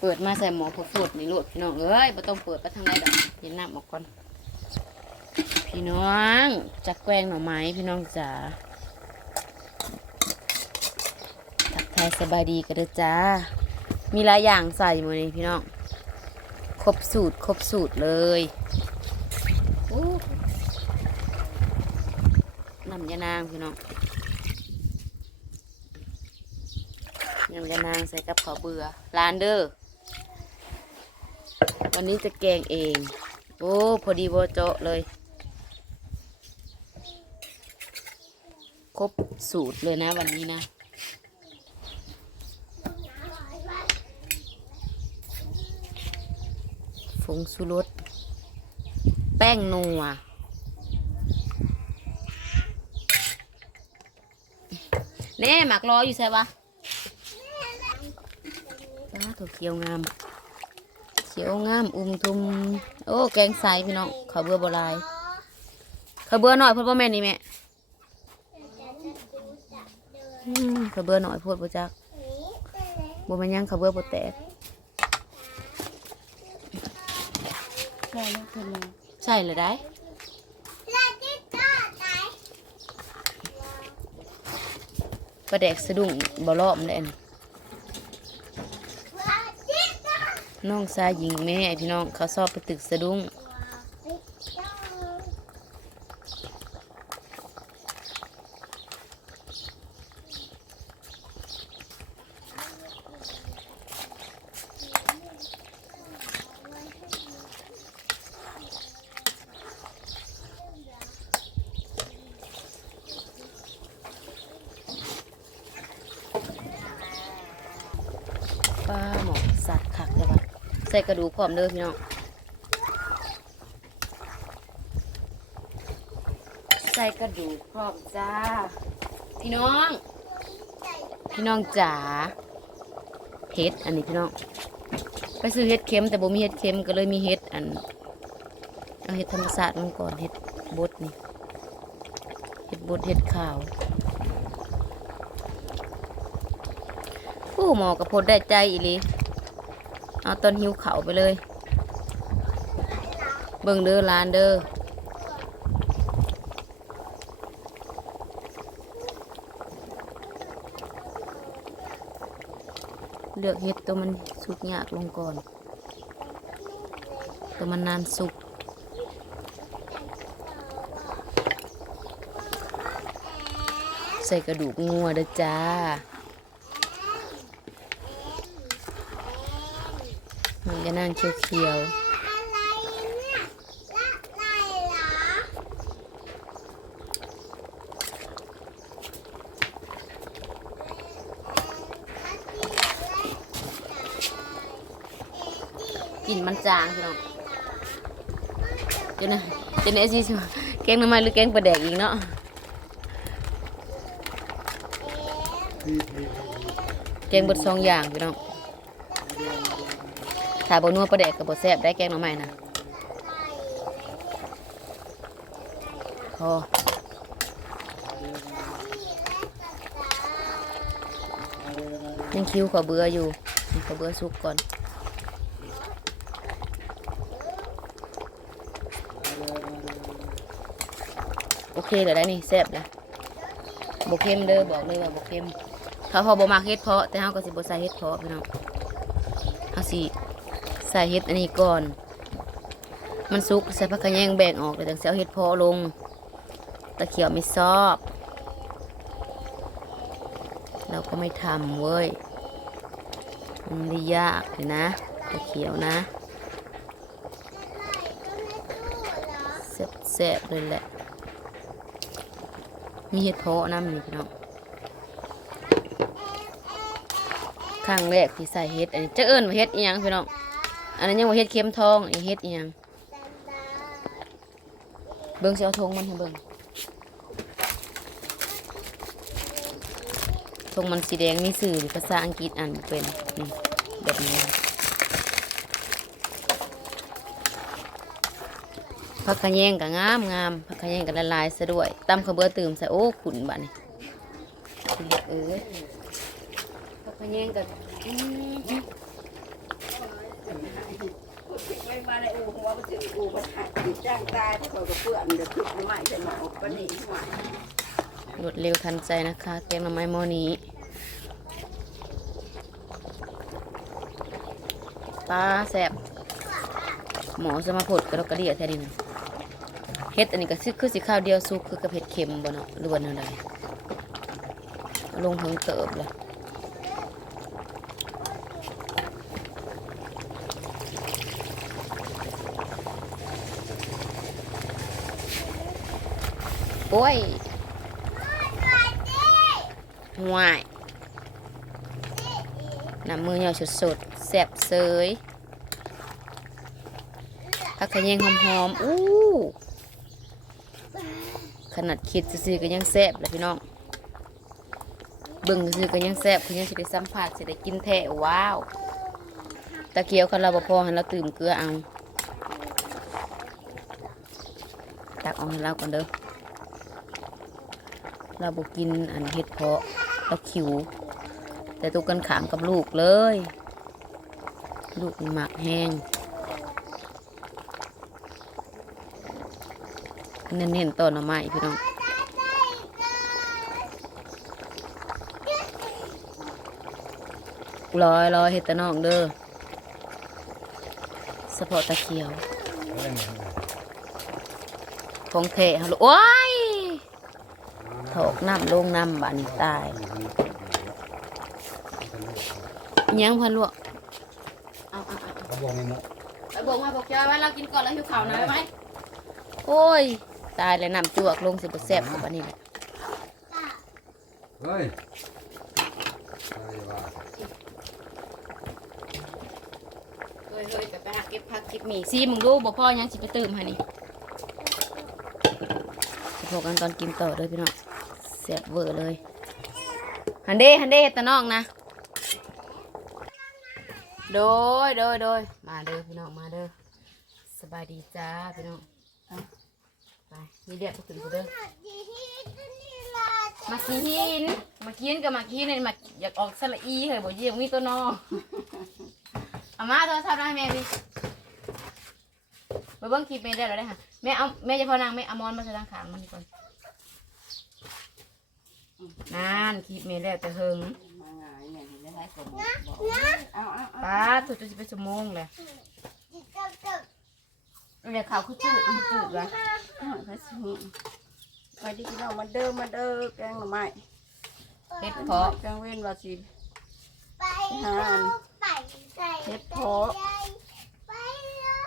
เปิดมาใส่หมอผฟุดนี่ลูกพี่น้องเอ้ยไม่ต้องเปิดไปทางไหนดอกเห็นน้ำออกก่อน พี่น้องจักแกล้งหน่อไม้พี่น้องจ๋าทักทายสบายดีกันเด้อจ้า มีหลายอย่างใส่หมดนี่พี่น้อง ครบสูตรครบสูตรเลยน้ำยานางพี่น้องน้ำยานางใส่กับข้าวเบื่อร้านเด้อ วันนี้จะแกงเอง โอ้ พอดีโบโจะเลย ครบสูตรเลยนะวันนี้นะ ฟงสุรสแป้งนัวเน่หมักรออยู่ใช่ปะป้าถั่วเขียวงาม เขียวงามอุ้มทุมโอ้แกงใสพี่น้องข้าวเบื่อโบราณข้าวเบื่อหน่อยพ่อพ่อแม่นี่แม่ข้าวเบื่อหน่อยพูดบ่จักบ่มันยังข้าวเบื่อบ่แตกใช่แล้วคนนึงใช่เลยได้ปลาแดกสะดุ้งบ่รอบมันได้อัน น้องชายหญิงแม่พี่น้องเขาสอบไปตึกสะดุ้งปลาหมอกสัตว์คักเลยปะ ใส่กระดูกพร้อมเด้อพี่น้องใส่กระดูกพร้อมจ้า พี่น้อง พี่น้องจ๋าเฮ็ดอันนี้พี่น้อง ไปซื้อเฮ็ดเค็มแต่บ่มีเฮ็ดเค็มก็เลยมีเฮ็ดอันเอาเฮ็ดธรรมศาสตร์มันก่อนเฮ็ดบดนี่เฮ็ดบดเฮ็ดขาวผู้หมอกระพดได้ใจอีหลี เอาตอนหิวเขาไปเลย เบิ่งเด้อร้านเด้อเลือกเห็ดตัวมันสุกยากลงก่อน ตัวมันนานสุกใส่กระดูกงัวเด้อจ้า มันจะนั่งเขียวๆกลิ่นมันจางพี่น้องเดี๋ยวนะเดี๋ยวนสิชแกงน้ำมันหรือแกงปลาแดกอีกเนาะแกงบดสองอย่างพี่น้อง ถ้าบนัวปลาแดกกับบแซ่บได้แกงหน่อไม้นะพอยังคิวขอเบื่ออยู่ขอเบื่อสุกก่อนโอเคเดี๋ยวได้นี่แซ่บนะบกเค็มเด้อบอกเลยว่าบกเค็มถ้าพอบมักเฮ็ดเพาะแต่เฮาก็สิบ่ใส่เฮ็ดเพาะพี่น้อง ใส่เห็ดอันนี้ก่อน มันสุกใส่ผักกระแยงแบ่งออกเลยแต่เสียเห็ดพอลง ตะเขียวไม่ชอบ เราก็ไม่ทำเว้ย มันไม่ได้ยากเลยนะ ตะเขียวนะแซ่บๆเลยแหละ มีเห็ดเพาะน้ำนี่พี่น้องครั้งแรกที่ใส่เห็ดอันนี้จะเอิ้นว่าเห็ดอีหยังพี่น้อง อันนั้นยังว่าเฮ็ดเข็มทองอีเฮ็ดอีหยังเบิ่งสิเอาธงมันให้เบิ่งธงมันสีแดงมีสื่อภาษาอังกฤษอ่านเป็นนี่แบบนี้ผักขะแยงก็งามงามผักขะแยงก็ละลายซะด้วยตำข้าวเบื่อตื่มใส่โอ้ขุนบัดนี้เอ้ยผักขะแยงก็อืม ถึงกูปัญหาติดจ้างตายที่เขาก็เปื่อนเดี๋ยวขึ้นใหม่จะหนาวปนีหวานรวดเร็วทันใจนะคะแกงหน่อไม้หม้อนี้ปลาแสบหมอสมาพดกระดกกระเดียแท้นี่นเฮ็ดอันนี้ก็คือคือสิข้าวเดียวซุปคือกับเผ็ดเค็มบ่เนาะหรือว่าแนวใดลงเพิ่งเติบเลย โอ้ยห่วยน้ำมือเหนียวสดๆแสบเสยผักขะแยงหอมๆอู้ขนาดคิดซื่อก็ยังแซ่บเลยพี่น้องเบิ่งซื่อก็ยังแซ่บคือยังสิได้สัมผัสสิได้กินแท้ว้าวตะเกียวคันเราบ่พอให้เราตื่มเกลือเอาตักเอาให้เราก่อนเด้อ เราบกินอันเห็ดเพาะเราขิว แต่ตุกกันขามกับลูกเลย ลูกหมักแห้งเน้นๆต้นหน่อไม้พี่น้องลอยลอยเห็ดตะนองเด้อสะเพาะตะเคียว ของเทะฮัลโหลโอ้ย ถอกน้ำลงน้ำบานตายยังพันลวกเอาเอาเอาบอกไม่หมดไปบอกมาบอกจอยว่าเรากินก่อนแล้วหิวข่าวหน่อยไหมโอ้ย ตายแล้วน้ำจวกลงสิบแซ่บกับอันนี้แหละเฮ้ยเฮ้ยเฮ้ยไปหาเก็บผักเก็บหมี่ซีมึงรู้บ่พ่อยังสิไปตื่มให้นี่พบกันตอนกินต่อเลยพี่น้อง แซ่บเวอร์เลย ฮันเด้ฮันเด้ตะน้องนะ โดยโดยโดยมาเด้อพี่น้องมาเด้อสบายดีจ้าพี่น้องไปมีเดียดไปขึ้นกูเด้อมาขี้หินมาขี้หินกับมาขี้หินนี่ยมาอยากออกสละอีเหรอบ่เยี่ยมมีตัวนอเอามาโทรศัพท์ให้แม่พี่ไปเบิ่งคลิปแม่ได้แล้วได้ค่ะแม่เอาแม่จะพอนางแม่เอามอนมาใส่ทางขางมันก่อน นั่นคลิปแม่แล้วแต่เฮิงมาหงายอย่างนี้ได้ก็บอกบอกเอาเอาเอาป้าถูกจะไปสมงเลยเดี๋ยวเขาคือจืดมันจืดวะเอาไปสิไปดิพี่น้องมาเด้อมาเด้อแกงหน่อไม้เฮ็ดเพาะแกงเว้นว่าสิไปไปไปเฮ็ดเพาะ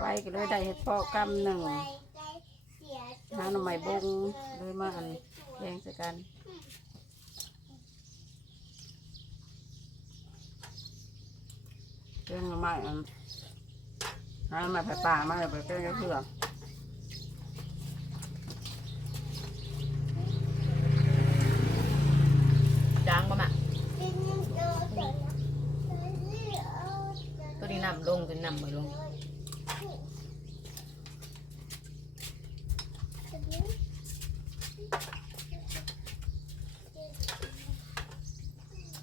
ไปก็เลยได้เฮ็ดเพาะกำหนึ่งหาหน่อไม้บงเลยมาอันแกงใส่กัน แกงหน่อไม้อันหาหน่อไม้ไผ่ป่ามาเลยไปแกงกระเพื่อางบ่มะตัวนี้นำลงตัวนี้นำไม่ลง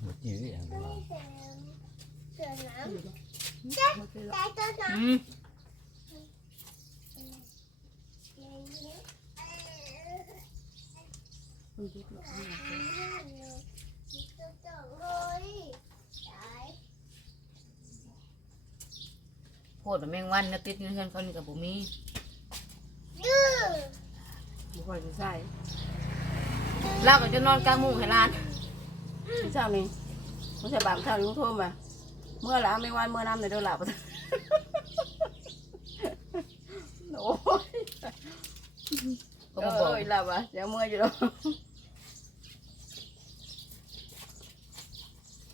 หมดจีนี่อย่างนี้ อืมโพดแบบแมงวันนะติดเงินเงินเขานี่กับบุมีบุคอยจะใส่ลากก็จะนอนกลางมุ้งให้ร้านที่เช้านี้ไม่ใช่บางเช้าลุงโทรมาเมื่อละไม่วันเมื่อน้ำในเดือดหลับโอ้ย ก็เอบ่บอกอหลับอะยังเมื่ออยู่หรอก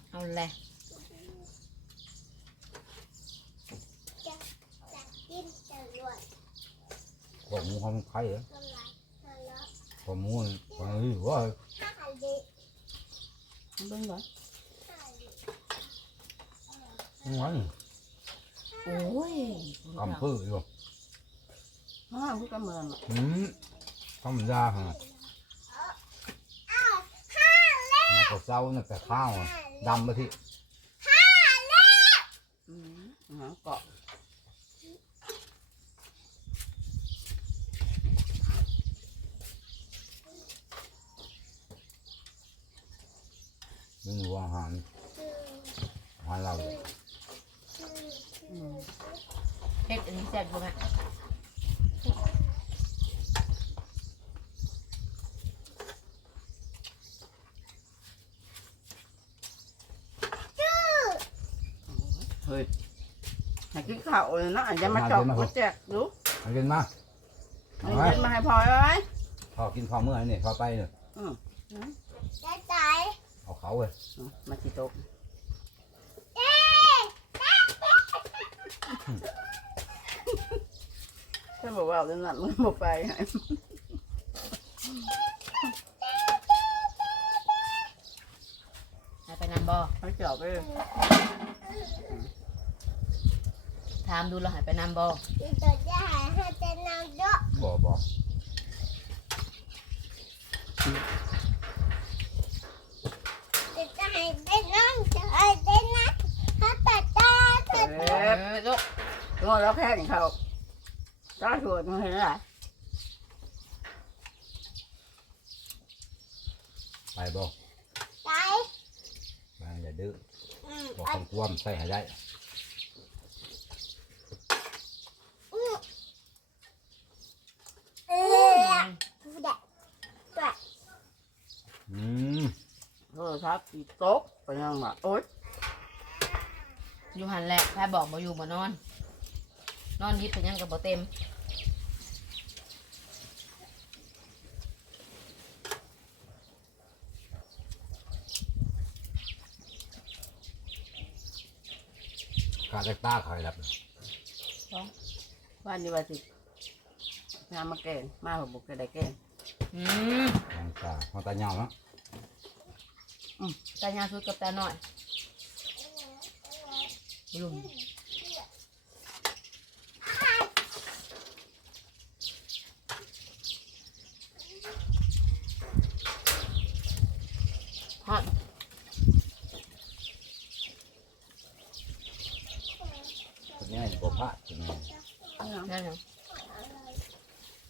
เอาแหละ ห้ามพูดกันเหมือนอะอืมข้าวมันยากขนาดมันก็เศร็านี่แต่ข้าวอะดำไปที่อืมหาเกาะนึกวหารหารเรลย อืมเฮ็ดอันนี้แซ่บบ่แม่ ให้กินข้าวเลยนะอย่ามาจอกมาแจกดูมากินมาเอาเอาไว้เงินมาให้พลอยไว้พอกินข้าวเมื่อไหร่นี่พอไปเนี่ยอืมได้ใจเอาเขาเลยมาที่โต๊ะเอ๊ะถ้าบอกว่าเอาเรื่องนั้นมันบอกไปให้ให้ไปนำบ่เขาจอบไปเลย ถามดูเราหายไปนำบ่อีตัวจะหายให้จะนำเยอะบ่บ่จะจะหายได้น้องจะหายได้นะถ้าตัดตาเธอเอเอออลูกงอแล้วแพ้งเขาจ้าชวนมันเห็นไหมไปบ่ใจไปอย่าดื้ออืมบอกคำความใส่ให้ได้ เออเด็กตัว อืมโทรศัพท์ที่โต๊ะไปยังมาโอ๊ยอยู่หันแหละแพ้บอกบ่อยู่บ่นอน นอนยิบเพิ่นยังก็บ่เต็มขาดจากตาคอยรับบ้านนี้ว่าสิงานมาแกงมาผมบุกได้แกงอืมมองตาห้องตาเหยาวเนาะ ตายาสุดกับตาหน่อยลุมฮอดตัวนี้บ่พลาดตัวนี้นั่นยัง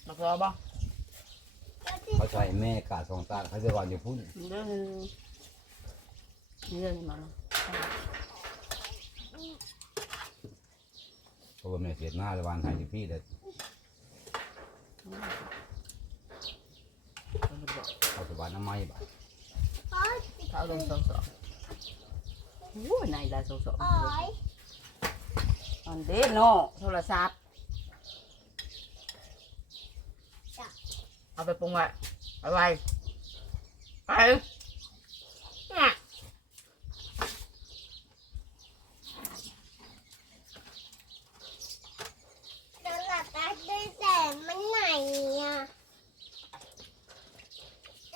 มักรอบ่เขาใช้แม่กาสองตาเขาจะวางอยู่พุ่นเรื่อง เรื่องมันเพราะว่าแม่เสียหน้าจะวางให้อยู่พี่แต่เขาบอกเขาจะวางน้ำไม้บ่โอ๊ยเขาเอาลงสองสองโอ้ยนายได้สองโอ๊ยๆอันเด้โน่โทรศัพท์เอาไปปรุงไว้ไปไว้ไปเนี่ย โดนหลับตาด้วยแสง มันไหนอ่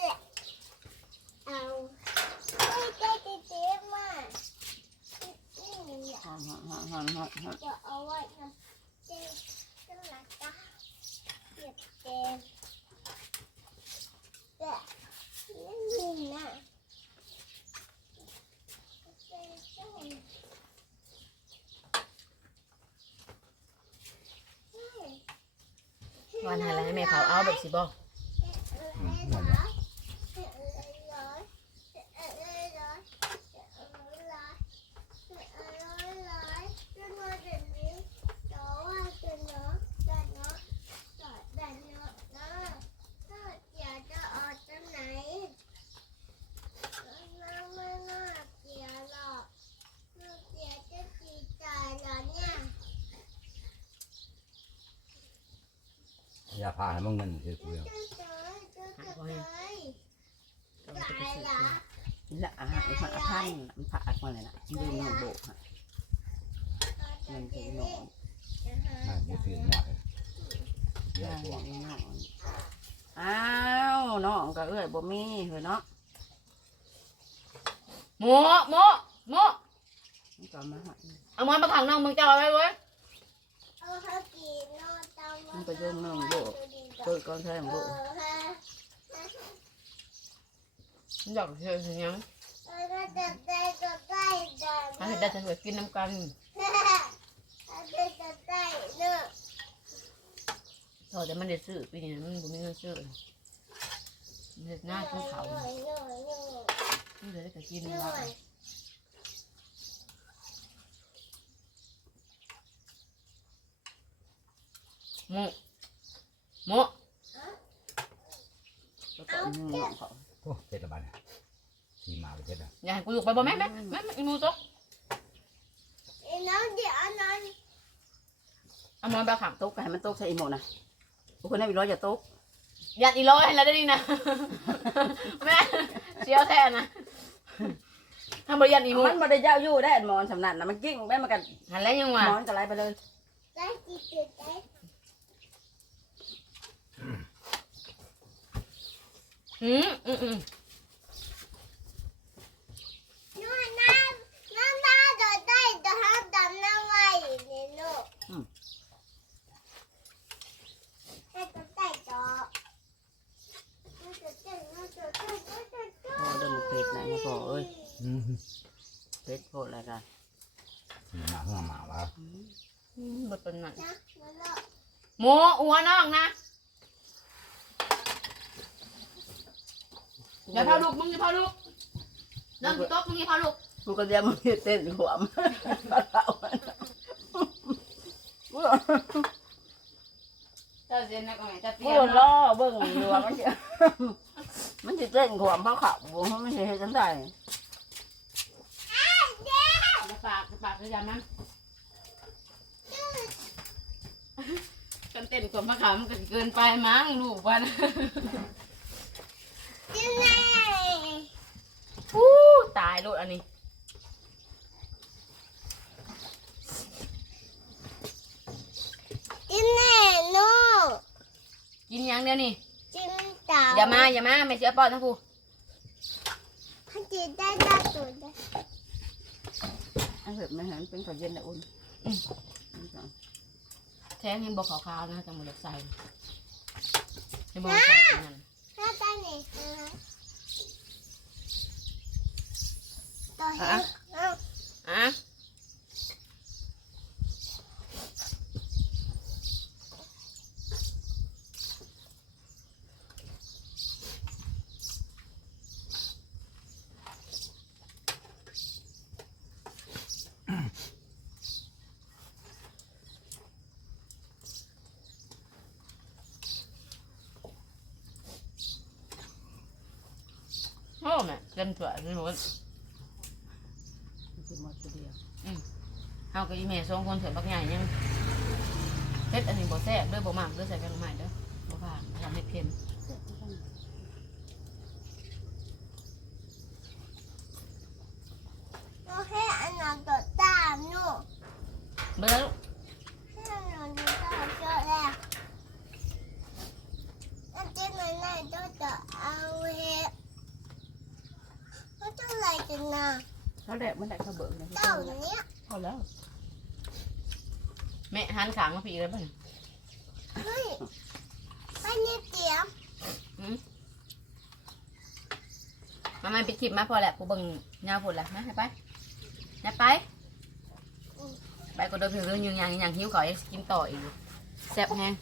ยเอาเจ๊เจ๊เจ๊มาหอนหันหันฮันฮันจะเอาไว้นะเจ๊โดนหลับตาเจ็บเจ๊เจ๊นี่นะเจ๊จ้องอืม วันหันแล้วให้แม่เผาเอาแบบสิบ่ อืมนั่นแหละ อย่าพาให้มันเงินคือเปลืองจ่ายเหรอละอะไอ้พันพันมันผักมาเลยนะยืนหนุ่มโบกฮะมันเป็นหนุ่มน่าจะซื้อหน่อยเยอะย่างกว่านี้หน่อยอ้าวน้องก็เอ้ยบ่มีเหรอเนาะโมโมโมมันก็มาให้เอามันมาขังน้องมึงจะเอาไว้เว้ย มันก็ยืนหนุ่มโบกเกิดก่อนแท้งโบกมึงอยากเชื่อสิยังเออก็จะได้ก็ได้ได้ถ้าเห็นได้ฉันไปกินน้ำกันได้ก็ได้เนอะพอแต่มันได้ซื้อปีนี้มันบ่มีเงินซื้อมันเฮ็ดหน้าขึ้นเขาหน่อยหน่อยหน่อยมันเลยได้ก็กินหว่าน่อ หมูหมูตัวต่อหนึ่งของเขาโอ้เจ็ดละบาทเนี่ยสีมาไปเจ็ดอะอย่าให้กูอยู่ไปบ่แม่แม่แม่อีหมูตกไอ้น้องเดี๋ยวอันนั้นเอาหมอนไปขังตกก็ให้มันตกใส่อีโมนะทุกคนให้มีร้อยอย่าตกยัดอีร้อยแล้วได้ดีนะแม่เชียวแท้นะทำบริยันอีหมูมันบ่ได้เจ้าอยู่ได้หมอนสำนักนะมันกิ้งไปมันกันหันแล้วยังวะหมอนก็ไหลไปเลยได้จีบจุดได้ อืมอืมอืมนู่นน้ำน้ำตาโดดได้โดดห้ดำน้ำไว้เนี่ลูกให้ตัวใส่ต่อนู่นตัวเต้นนู่นตัวเต้นนู่นตัวเต้นโอ้เดินเป็ดนะนี่พ่อเอ้ย อืมเป็ดโพดอะไรกันสีมาเพื่อมาวะอืมบดเป็นหนังนะนั่นแหละหมูอัวน้องนะ อย่าพาลูกมึงอย่าพาลูกน้องกี่โต๊ะมึงอย่าพาลูกกูก็เดียวมึงเต้นหัวมันเราเจ้าเจนนะก็ไม่เจ้าเตี้กูยล่อเบิ่งอยู่ว่ามันจะมันจะเต้นหัวเพราะเขาบ่มันจะเฮ็ดจังได๋จะปากจะปากจะยันมันกันเต้นกว่ามะขามมันก็สิเกินไปมั้งลูกวัน จิ้มแน่ ฟู้ ตายลูกอันนี้จิ้มแน่ลูกกินยังเดียวนี่จิ้มเต่าอย่ามาอย่ามาไม่เสียปอดทั้งคู่ให้จิ้มได้ได้ตัวได้อันเฮ็ดมันเห็นเป็นข้าวเย็นน่ะอุ่นแท้งเห็นบอกขาวๆนะจังหวะใส่เห็นบอกใส่ตรงนั้นหน้าตาเนี่ยนะตัวเห็นเอาอะโอ้แม่เต็มตัวเลยหมด สิหมดตัวเดียว เอากับอีเมย์สองคนเสร็จบักใหญ่ยังเฮ็ดอันนี้บ่แซ่บด้วยบ่มากด้วยใส่กันใหม่เด้อบ่ผ่านทำเฮ็ดเค็ม โอเคอันนั้นตัวตามหนู เบิ่งแล้วลูก ให้อันนั้นตัวตามเจอแล้วอันที่มันน่าจะจะเอาเห็ดมันจะอะไรกันนะ เขาแหละมันได้ข้าวเบิ่งนะ เต่าเนี้ย พอแล้ว แม่หันขางมาพี่อีกแล้วบ่เนี่ยเฮ้ยไปนี่เตรียมมามาปิดคลิปมาพอแหละกูเบิ่งยาวพุ่นละมาให้ไปให้ไป ไปก็เดินถึงเรื่องยังยังยังหิวข้าวอยากสิกินต่ออีกอยู่แซ่บแฮง